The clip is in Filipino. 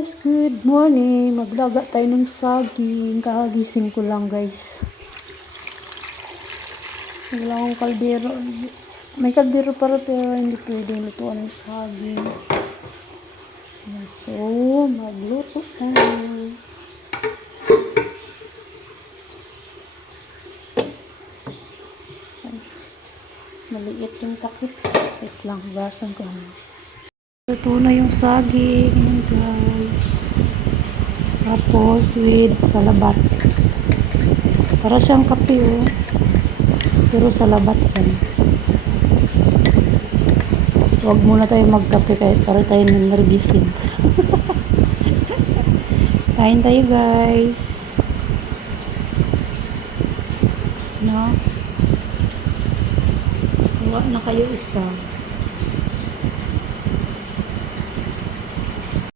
Guys, good morning. Maglaga tayo ng saging. Kagising ko lang, guys. Wala akong kaldero. May kaldero para pero hindi pwedeng lutuan ng saging. So, magluto tayo. Maliit yung takip. Wait lang, basan ko. Luto na yung saging, guys. Tapos with salabat. Para siyang kape, oh. Pero salabat yan. Huwag muna tayo magkape kahit para tayo nervyusin. Kain tayo, guys. No? Huwag na kayo isa.